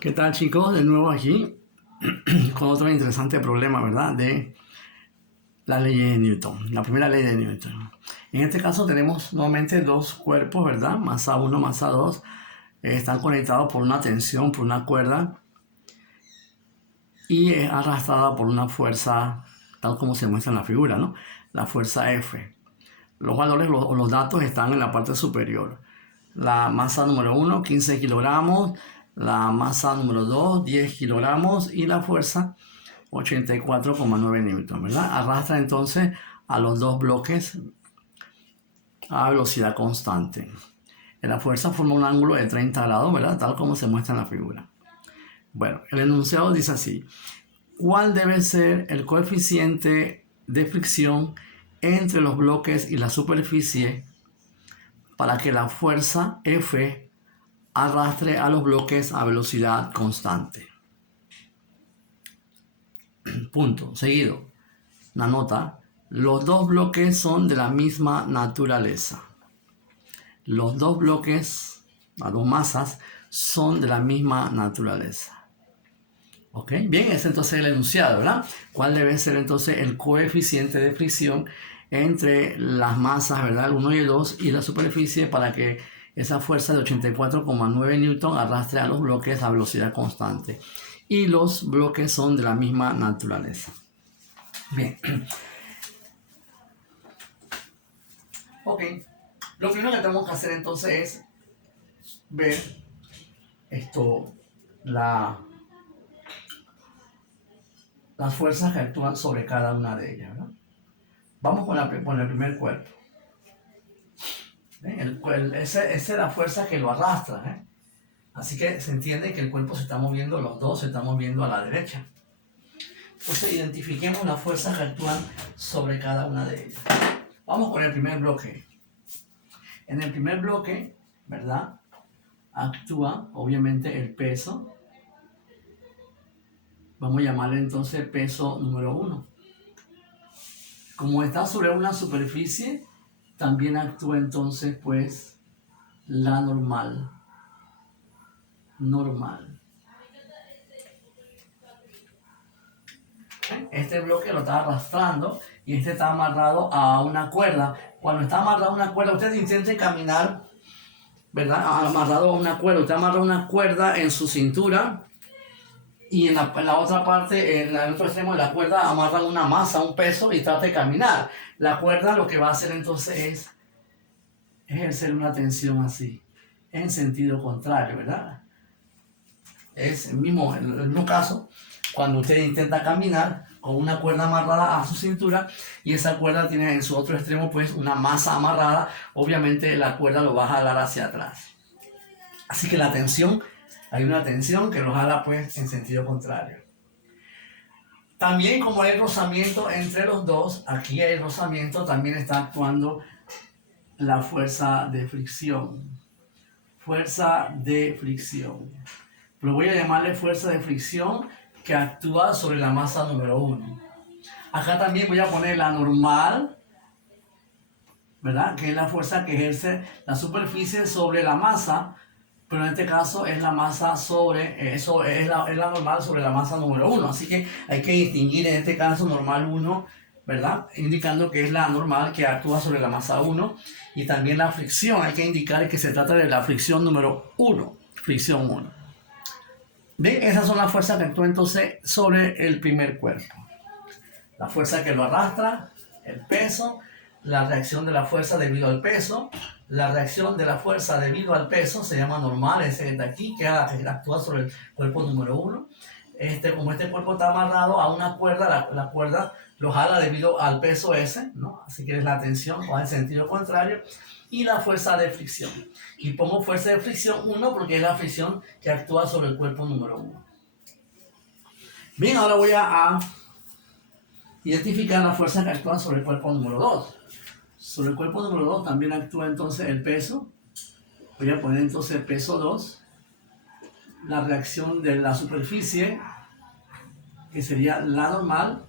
¿Qué tal, chicos? De nuevo aquí con otro interesante problema, ¿verdad? De la ley de Newton, la primera ley de Newton. En este caso tenemos nuevamente dos cuerpos, ¿verdad? Masa 1, masa 2. Están conectados por una tensión, por una cuerda y es arrastrada por una fuerza, tal como se muestra en la figura, ¿no? La fuerza F. Los valores o los datos están en la parte superior. La masa número 1, 15 kilogramos. La masa número 2, 10 kilogramos. Y la fuerza, 84,9 newton, ¿verdad? Arrastra entonces a los dos bloques a velocidad constante. La fuerza forma un ángulo de 30 grados, ¿verdad? Tal como se muestra en la figura. Bueno, el enunciado dice así: ¿cuál debe ser el coeficiente de fricción entre los bloques y la superficie para que la fuerza F arrastre a los bloques a velocidad constante? Punto. Seguido, una nota: los dos bloques son de la misma naturaleza. Los dos bloques, las dos masas, son de la misma naturaleza. ¿Ok? Bien, ese es entonces el enunciado, ¿verdad? ¿Cuál debe ser entonces el coeficiente de fricción entre las masas, ¿verdad? El 1 y el 2 y la superficie para que esa fuerza de 84,9 newton arrastre a los bloques a velocidad constante? Y los bloques son de la misma naturaleza. Bien. Ok. Lo primero que tenemos que hacer entonces es ver las fuerzas que actúan sobre cada una de ellas, ¿verdad? Vamos con el primer cuerpo. Esa es la fuerza que lo arrastra, ¿eh? Así que se entiende que el cuerpo se está moviendo, los dos se están moviendo a la derecha. Entonces identifiquemos las fuerzas que actúan sobre cada una de ellas. Vamos con el primer bloque. En el primer bloque, ¿verdad?, actúa obviamente el peso. Vamos a llamarle entonces peso número 1. Como está sobre una superficie, también actúa entonces pues la normal. Este bloque lo está arrastrando y este está amarrado a una cuerda. Cuando está amarrado a una cuerda, ustedes intenten caminar, ¿verdad? Amarrado a una cuerda. Usted amarra una cuerda en su cintura y en la otra parte, en el otro extremo de la cuerda, amarran una masa, un peso y trata de caminar. La cuerda lo que va a hacer entonces es ejercer una tensión así, en sentido contrario, ¿verdad? Es el mismo caso cuando usted intenta caminar con una cuerda amarrada a su cintura y esa cuerda tiene en su otro extremo pues una masa amarrada. Obviamente la cuerda lo va a jalar hacia atrás. Así que hay una tensión que lo jala pues en sentido contrario. También como hay rozamiento entre los dos, aquí hay rozamiento, también está actuando la fuerza de fricción. Pero voy a llamarle fuerza de fricción que actúa sobre la masa número 1. Acá también voy a poner la normal, ¿verdad?, que es la fuerza que ejerce la superficie sobre la masa, pero en este caso es la masa sobre, eso es la normal sobre la masa número 1. Así que hay que distinguir en este caso normal 1, ¿verdad?, indicando que es la normal que actúa sobre la masa 1. Y también la fricción, hay que indicar que se trata de la fricción número 1, fricción 1. Bien, esas son las fuerzas que actúan entonces sobre el primer cuerpo. La fuerza que lo arrastra, el peso, la reacción de la fuerza debido al peso. La reacción de la fuerza debido al peso se llama normal, ese de aquí, que actúa sobre el cuerpo número 1. Como este cuerpo está amarrado a una cuerda, la cuerda lo jala debido al peso ese, ¿no? Así que es la tensión o en sentido contrario. Y la fuerza de fricción. Y pongo fuerza de fricción 1 porque es la fricción que actúa sobre el cuerpo número 1. Bien, ahora voy a identificar la fuerza que actúa sobre el cuerpo número 2. Sobre el cuerpo número 2 también actúa entonces el peso. Voy a poner entonces el peso 2. La reacción de la superficie, que sería la normal,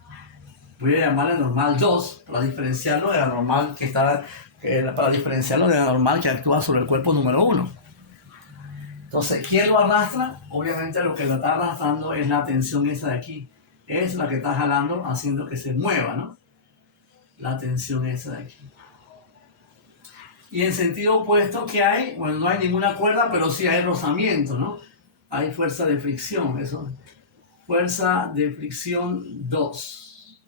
voy a llamarla normal 2 para diferenciarlo de la normal que actúa sobre el cuerpo número 1. Entonces, ¿quién lo arrastra? Obviamente lo que lo está arrastrando es la tensión esa de aquí. Es la que está jalando, haciendo que se mueva, ¿no? La tensión esa de aquí. Y en sentido opuesto, ¿qué hay? Bueno, no hay ninguna cuerda, pero sí hay rozamiento, ¿no? Hay fuerza de fricción, eso. Fuerza de fricción 2.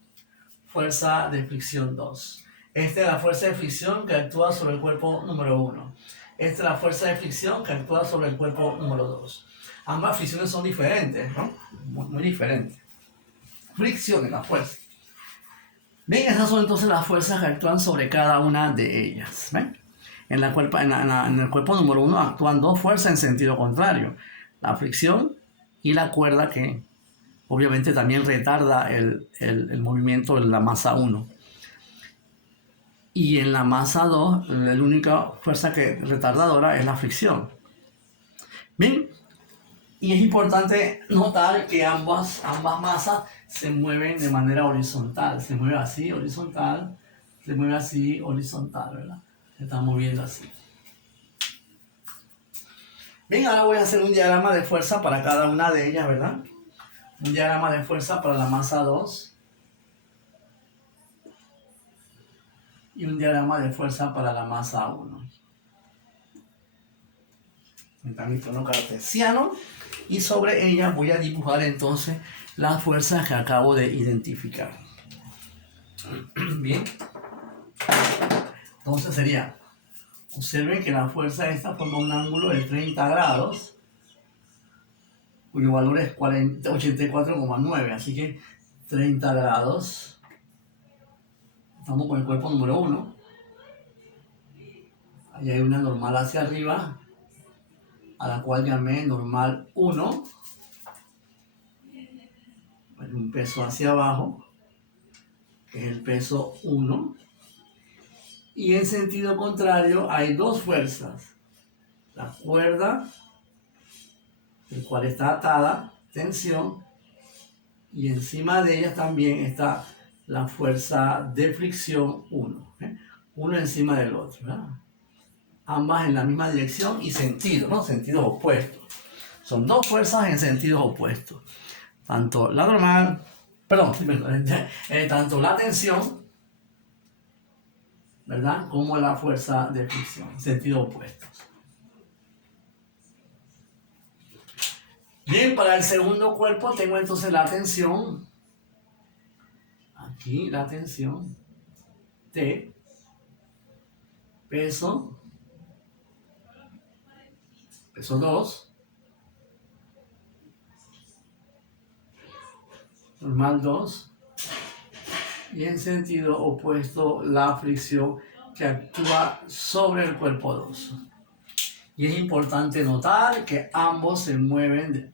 Fuerza de fricción 2. Esta es la fuerza de fricción que actúa sobre el cuerpo número 1. Esta es la fuerza de fricción que actúa sobre el cuerpo número 2. Ambas fricciones son diferentes, ¿no? Muy diferentes. Fricción es la fuerza. Bien, esas son entonces las fuerzas que actúan sobre cada una de ellas. ¿Ven? En el cuerpo número 1 actúan dos fuerzas en sentido contrario. La fricción y la cuerda que obviamente también retarda el movimiento de la masa 1. Y en la masa 2, la única fuerza que retardadora es la fricción. Bien, y es importante notar que ambas masas se mueven de manera horizontal. Se mueve así, horizontal. Se mueve así, horizontal, ¿verdad? Se está moviendo así. Bien, ahora voy a hacer un diagrama de fuerza para cada una de ellas, ¿verdad? Un diagrama de fuerza para la masa 2. Y un diagrama de fuerza para la masa 1. Está mi tono cartesiano. Y sobre ella voy a dibujar entonces las fuerzas que acabo de identificar. Bien. Entonces sería, observen que la fuerza esta forma un ángulo de 30 grados, cuyo valor es 84,9. Así que 30 grados. Estamos con el cuerpo número 1. Ahí hay una normal hacia arriba, a la cual llamé normal 1. Un peso hacia abajo, que es el peso 1. Y en sentido contrario hay dos fuerzas. La cuerda, el cual está atada, tensión, y encima de ella también está la fuerza de fricción 1. Uno encima del otro, ¿verdad? Ambas en la misma dirección y sentido, ¿no? Sentidos opuestos. Son dos fuerzas en sentidos opuestos. Tanto la normal, tanto la tensión, ¿verdad? Como la fuerza de fricción, sentidos opuestos. Bien, para el segundo cuerpo tengo entonces la tensión. Aquí la tensión. T. Peso. Peso 2. Normal 2. Y en sentido opuesto la fricción que actúa sobre el cuerpo 2. Y es importante notar que ambos se mueven,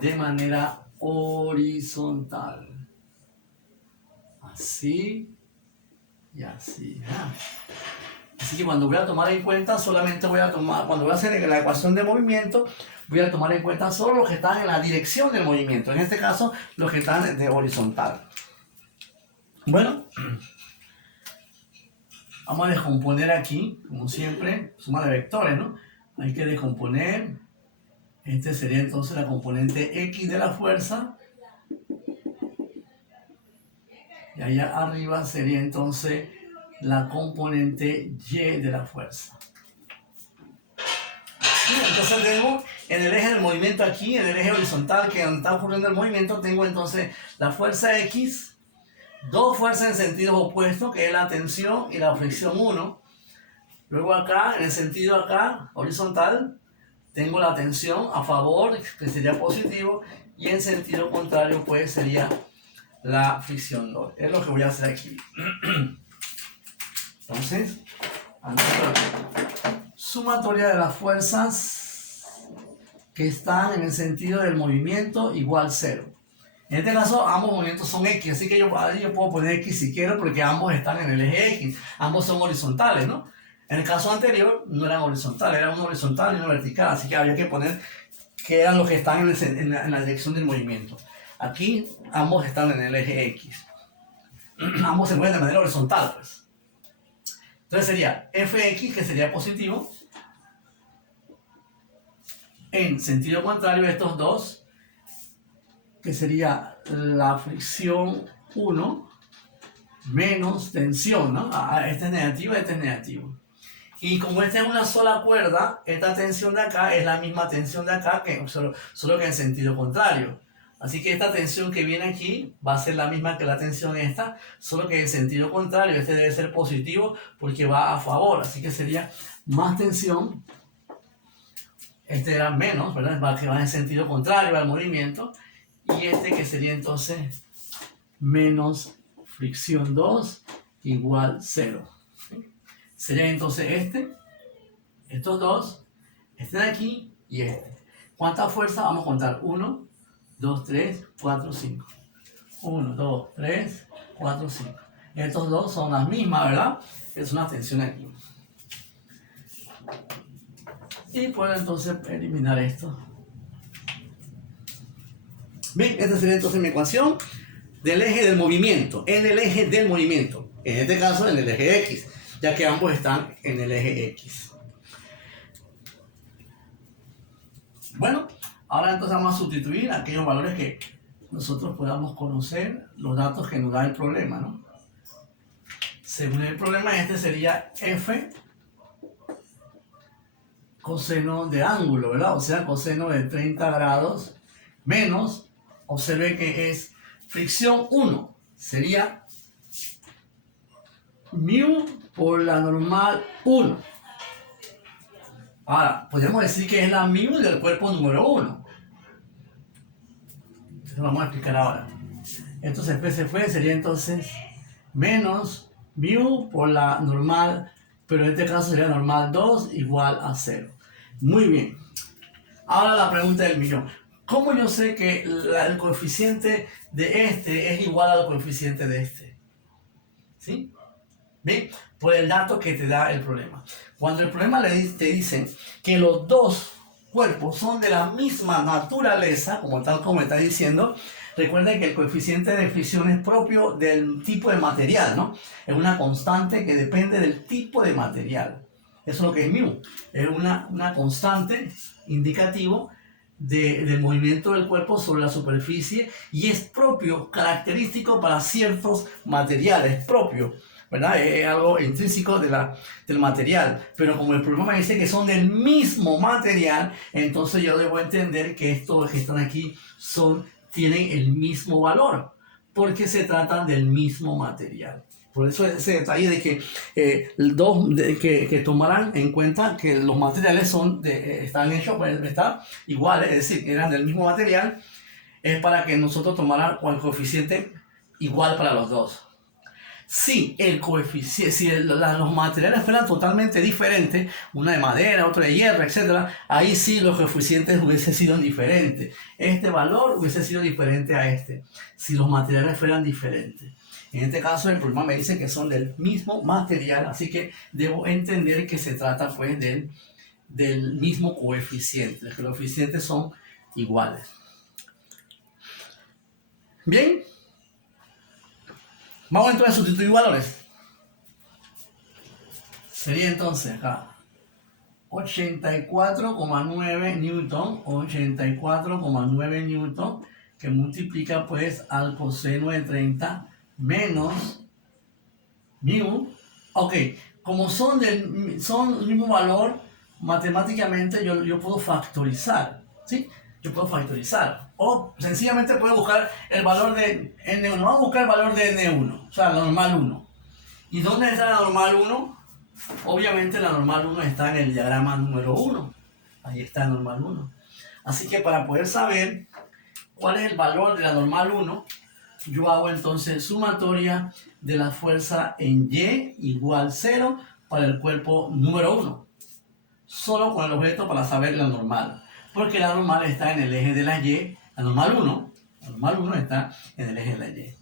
de manera horizontal. Así y así. Así que cuando voy a tomar en cuenta, cuando voy a hacer la ecuación de movimiento, voy a tomar en cuenta solo los que están en la dirección del movimiento. En este caso, los que están de horizontal. Bueno, vamos a descomponer aquí, como siempre, suma de vectores, ¿no? Hay que descomponer. Este sería entonces la componente X de la fuerza. Y allá arriba sería entonces la componente Y de la fuerza. Entonces tengo en el eje del movimiento aquí, en el eje horizontal que donde está ocurriendo el movimiento, tengo entonces la fuerza X, dos fuerzas en sentidos opuestos, que es la tensión y la fricción 1. Luego acá, en el sentido acá, horizontal, tengo la tensión a favor, que sería positivo, y en sentido contrario, pues sería la fricción 2. Es lo que voy a hacer aquí. Entonces, sumatoria de las fuerzas que están en el sentido del movimiento igual 0. En este caso, ambos movimientos son X, así que yo puedo poner X si quiero porque ambos están en el eje X. Ambos son horizontales, ¿no? En el caso anterior no eran horizontales, era uno horizontal y uno vertical, así que había que poner que eran los que están en la dirección del movimiento. Aquí ambos están en el eje X. Ambos se mueven de manera horizontal, pues. Entonces sería Fx, que sería positivo, en sentido contrario a estos dos, que sería la fricción 1 menos tensión, ¿no? Este es negativo, este es negativo. Y como esta es una sola cuerda, esta tensión de acá es la misma tensión de acá, que solo que en sentido contrario. Así que esta tensión que viene aquí va a ser la misma que la tensión esta, solo que en sentido contrario. Este debe ser positivo porque va a favor. Así que sería más tensión. Este era menos, ¿verdad? Que va en sentido contrario al movimiento. Y este que sería entonces menos fricción 2 igual 0. Sería entonces estos dos, este de aquí y este. ¿Cuántas fuerzas? Vamos a contar. 1, 2, 3, 4, 5. 1, 2, 3, 4, 5. Estos dos son las mismas, ¿verdad? Es una tensión aquí. Y puedo entonces eliminar esto. Bien, esta sería entonces mi ecuación del eje del movimiento, en el eje del movimiento. En este caso, en el eje X, ya que ambos están en el eje X. Bueno, ahora entonces vamos a sustituir aquellos valores que nosotros podamos conocer, los datos que nos da el problema, ¿no? Según el problema, este sería F coseno de ángulo, ¿verdad? O sea, coseno de 30 grados menos, observe que es fricción 1, sería mu por la normal 1. Ahora, podemos decir que es la mu del cuerpo número 1. Lo vamos a explicar ahora. Entonces, P se fue, sería entonces menos mu por la normal, pero en este caso sería normal 2 igual a 0. Muy bien. Ahora la pregunta del millón. ¿Cómo yo sé que el coeficiente de este es igual al coeficiente de este? ¿Sí? ¿Bien? Por el dato que te da el problema. Cuando el problema te dicen que los dos cuerpos son de la misma naturaleza, como tal como está diciendo, recuerden que el coeficiente de fricción es propio del tipo de material, ¿no? Es una constante que depende del tipo de material. Eso es lo que es mu. Es una constante indicativo del movimiento del cuerpo sobre la superficie y es propio, característico para ciertos materiales, propio, ¿verdad? Es algo intrínseco del material. Pero como el problema me dice que son del mismo material, entonces yo debo entender que estos que están aquí tienen el mismo valor, porque se tratan del mismo material. Por eso ese detalle de que tomarán en cuenta que los materiales están hechos, están iguales, es decir, eran del mismo material, es para que nosotros tomáramos el coeficiente igual para los dos. Si el coeficiente, los materiales fueran totalmente diferentes, una de madera, otro de hierro, etc., ahí sí los coeficientes hubiesen sido diferentes. Este valor hubiese sido diferente a este, si los materiales fueran diferentes. En este caso, el problema me dice que son del mismo material, así que debo entender que se trata pues del mismo coeficiente, que los coeficientes son iguales. Bien. Vamos entonces a sustituir valores. Sería entonces acá 84,9 newton, 84,9 newton, que multiplica pues al coseno de 30 menos mu. Ok, como son el mismo valor, matemáticamente yo puedo factorizar, ¿sí? Yo puedo factorizar. O sencillamente puedo buscar el valor de N1. Vamos a buscar el valor de N1, o sea, la normal 1. ¿Y dónde está la normal 1? Obviamente la normal 1 está en el diagrama número 1. Ahí está la normal 1. Así que para poder saber cuál es el valor de la normal 1, yo hago entonces sumatoria de la fuerza en Y igual 0 para el cuerpo número 1. Solo con el objeto para saber la normal. Porque la normal está en el eje de la Y, la normal 1 está en el eje de la Y.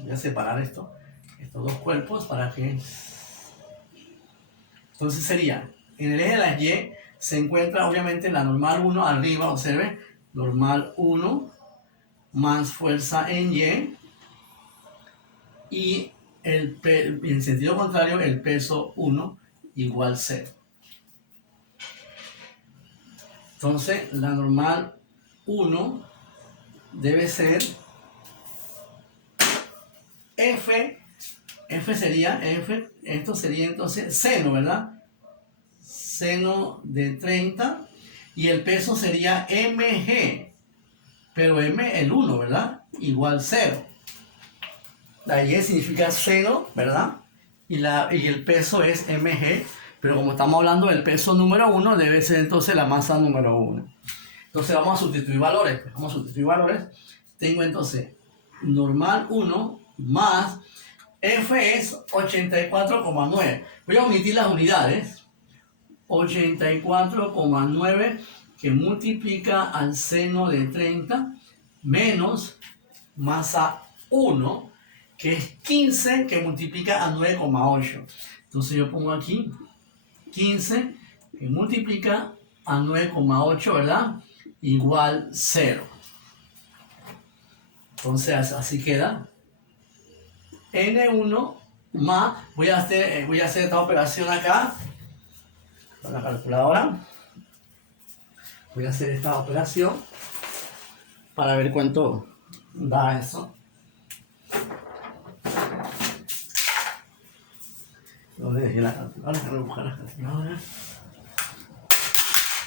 Voy a separar estos dos cuerpos para que... Entonces sería, en el eje de la Y se encuentra obviamente la normal 1 arriba, observe, normal 1 más fuerza en Y en sentido contrario, el peso 1 igual 0. Entonces, la normal 1 debe ser F sería esto sería entonces seno, ¿verdad? Seno de 30 y el peso sería mg, pero m el 1, ¿verdad? Igual 0. La y significa seno, ¿verdad? Y el peso es mg, pero como estamos hablando del peso número 1, debe ser entonces la masa número 1. Entonces vamos a sustituir valores. Tengo entonces normal 1 más F es 84,9. Voy a omitir las unidades. 84,9 que multiplica al seno de 30 menos masa 1 que es 15 que multiplica a 9,8. Entonces yo pongo aquí 15 que multiplica a 9,8, ¿verdad? Igual 0. Entonces así queda. N1 más, voy a hacer esta operación acá con la calculadora. Voy a hacer esta operación para ver cuánto da eso. ¿Dónde dejé la calculadora? Voy a buscar la calculadora.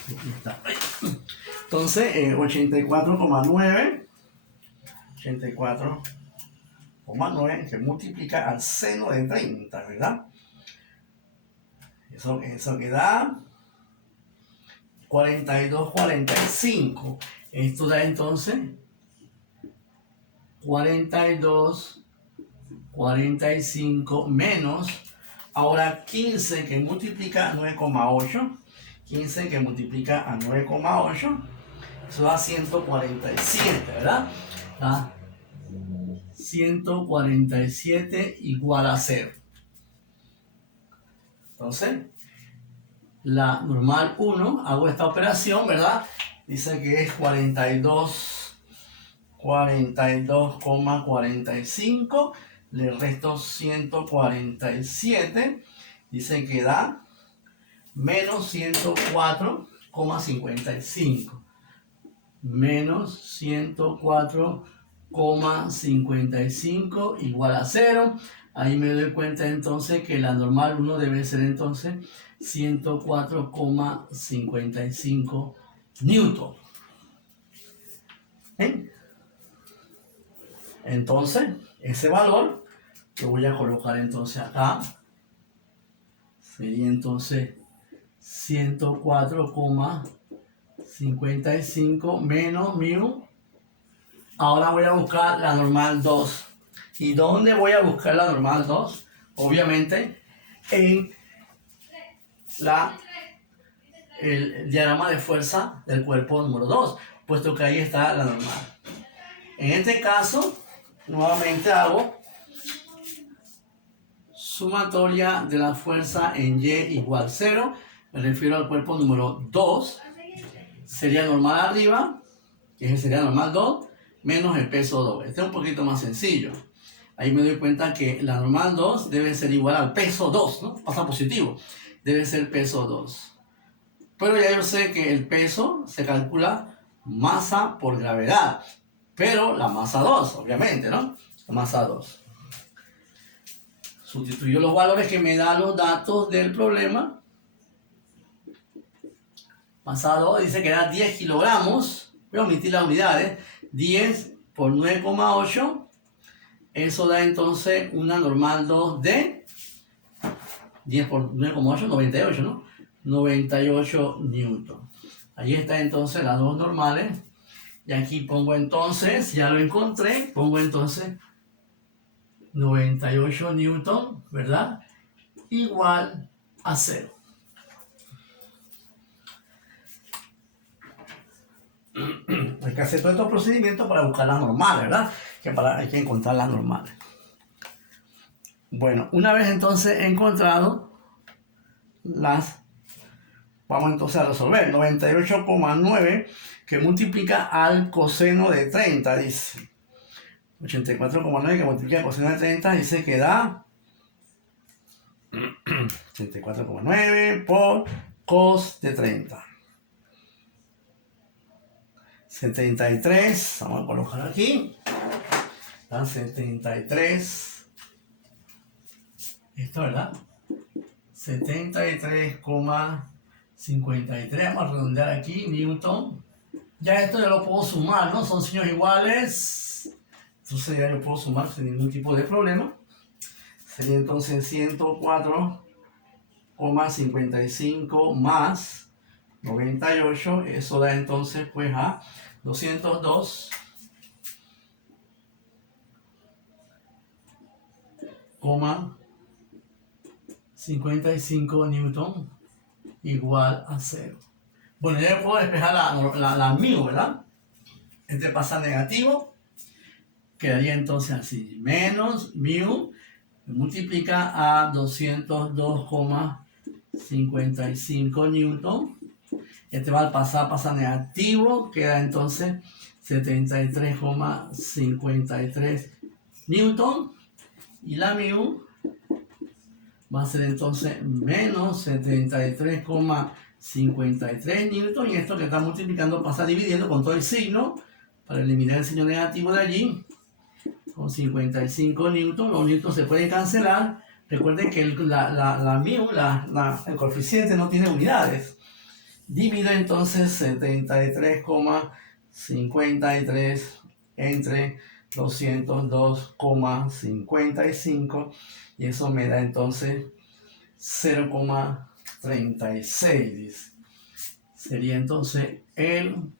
Aquí está. Entonces, 84,9 que multiplica al seno de 30, ¿verdad? Eso que da 42,45. Esto da entonces 42,45 menos, ahora 15 que multiplica a 9,8. 15 que multiplica a 9,8. Eso da 147, ¿verdad? Da 147 igual a 0. Entonces, la normal 1, hago esta operación, ¿verdad? Dice que es 42,45, le resto 147, dice que da menos 104,55. Menos 104,55 igual a 0. Ahí me doy cuenta entonces que la normal 1 debe ser entonces 104,55 newton. ¿Bien? Entonces, ese valor lo voy a colocar entonces acá. Sería entonces 104,55 menos mu. Ahora voy a buscar la normal 2. ¿Y dónde voy a buscar la normal 2? Obviamente en el diagrama de fuerza del cuerpo número 2, puesto que ahí está la normal. En este caso, nuevamente hago sumatoria de la fuerza en Y igual 0. Me refiero al cuerpo número 2. Sería normal arriba, que sería normal 2, menos el peso 2. Este es un poquito más sencillo. Ahí me doy cuenta que la normal 2 debe ser igual al peso 2, ¿no? Pasa positivo. Debe ser peso 2. Pero ya yo sé que el peso se calcula masa por gravedad. Pero la masa 2, obviamente, ¿no? La masa 2. Sustituyo los valores que me dan los datos del problema. Masa 2 dice que da 10 kilogramos. Voy a omitir las unidades. 10 por 9,8. Eso da entonces una normal 2 de 10 por 9,8, 98, ¿no? 98 newton. Ahí está entonces las dos normales. Y aquí pongo entonces, ya lo encontré, pongo entonces 98 newton, ¿verdad? Igual a 0. Hay que hacer todos estos procedimientos para buscar las normales, ¿verdad? Hay que encontrar las normales. Bueno, una vez entonces encontrado vamos entonces a resolver. 98,9 que multiplica al coseno de 30, dice. 84,9 que multiplica coseno de 30 dice que da 84,9 por cos de 30. 73, vamos a colocar aquí. Dan 73. Esto, ¿verdad? 73,53. Vamos a redondear aquí, Newton. Ya esto ya lo puedo sumar, ¿no? Son signos iguales. Entonces ya yo puedo sumar sin ningún tipo de problema. Sería entonces 104,55 más 98. Eso da entonces pues a 202,55 Newton igual a 0. Bueno, ya puedo despejar la mu, ¿verdad? Este pasa negativo. Quedaría entonces así. Menos mu multiplica a 202,55 Newton. Este va a pasar, pasa negativo. Queda entonces 73,53 Newton. Y la mu va a ser entonces menos 73,53 Newton. Y esto que está multiplicando pasa dividiendo con todo el signo para eliminar el signo negativo de allí. Con 55 Newton. Los newtons se pueden cancelar. Recuerden que el coeficiente no tiene unidades. Divido entonces 73,53 entre 202,55 y eso me da entonces 0,36. Sería entonces el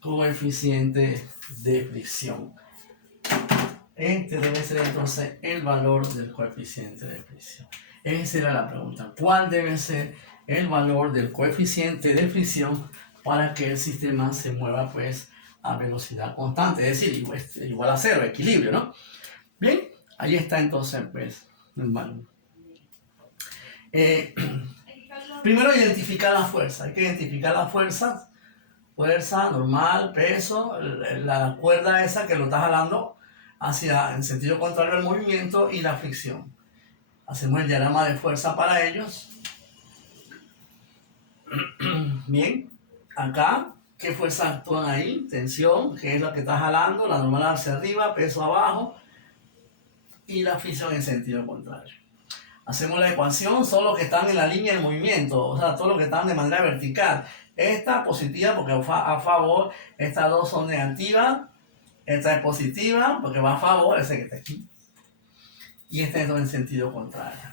coeficiente de fricción. Este debe ser entonces el valor del coeficiente de fricción. Esa era la pregunta. ¿Cuál debe ser el valor del coeficiente de fricción para que el sistema se mueva pues a velocidad constante? Es decir, igual a cero, equilibrio, ¿no? Bien, ahí está entonces pues el valor. Primero identificar la fuerza. Hay que identificar la fuerza. Fuerza, normal, peso, la cuerda esa que lo está jalando hacia en sentido contrario al movimiento y la fricción. Hacemos el diagrama de fuerza para ellos. Bien, acá, ¿qué fuerzas actúan ahí? Tensión, que es la que está jalando, la normal hacia arriba, peso abajo y la fricción en sentido contrario. Hacemos la ecuación, son los que están en la línea del movimiento, o sea, todos los que están de manera vertical. Esta positiva porque va a favor, estas dos son negativas, esta es positiva porque va a favor, ese que está aquí. Y este es en sentido contrario.